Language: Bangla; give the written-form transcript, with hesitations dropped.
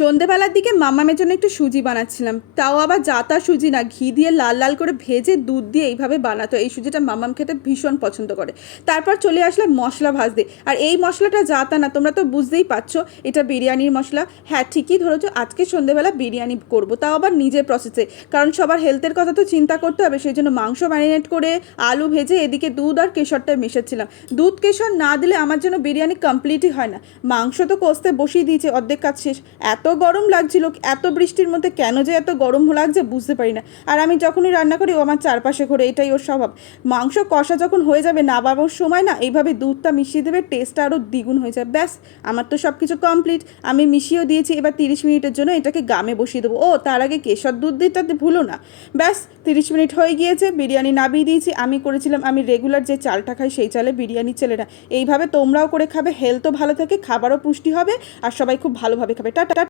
সন্ধেবেলার দিকে মামামের জন্য একটু সুজি বানাচ্ছিলাম, তাও আবার জাতা সুজি না, ঘি দিয়ে লাল লাল করে ভেজে দুধ দিয়ে এইভাবে বানাতো। এই সুজিটা মামাম খেতে ভীষণ পছন্দ করে। তারপর চলে আসলাম মশলা ভাজতে। আর এই মশলাটা জাতা না, তোমরা তো বুঝতেই পারছো এটা বিরিয়ানির মশলা। হ্যাঁ, ঠিকই ধরেছো, আজকে সন্ধেবেলা বিরিয়ানি করবো, তাও আবার নিজের প্রসেসে। কারণ সবার হেলথের কথা তো চিন্তা করতে হবে, সেই জন্য মাংস ম্যারিনেট করে আলু ভেজে এদিকে দুধ আর কেশরটা মেশাচ্ছিলাম। দুধ কেশর না দিলে আমার জন্য বিরিয়ানি কমপ্লিটই হয় না। মাংস তো কষতে বসিয়ে দিয়েছে, অর্ধেক কাজ শেষ। এত গরম লাগছিল, এত বৃষ্টির মধ্যে কেন যে এত গরম লাগছে বুঝতে পারি না। আর আমি যখনই রান্না করি ও আমার চারপাশে ঘোরে, এটাই ওর স্বভাব। মাংস কষা যখন হয়ে যাবে নামাবার সময় না এইভাবে দুধটা মিশিয়ে দেবে, টেস্টটা আরও দ্বিগুণ হয়ে যায়। ব্যাস, আমার তো সব কিছু কমপ্লিট। আমি মিশিয়েও দিয়েছি, এবার 30 মিনিটের জন্য এটাকে গামে বসিয়ে দেবো। ও, তার আগে কেশর দুধ দিতে ভুলো না। ব্যাস, 30 মিনিট হয়ে গিয়েছে, বিরিয়ানি নামিয়ে দিয়েছি। আমি করেছিলাম, আমি রেগুলার যে চালটা খাই সেই চালে বিরিয়ানি ছেলে না। এইভাবে তোমরাও করে খাবে, হেলথও ভালো থাকে, খাবারও পুষ্টি হবে, আর সবাই খুব ভালোভাবে খাবে। টাটা।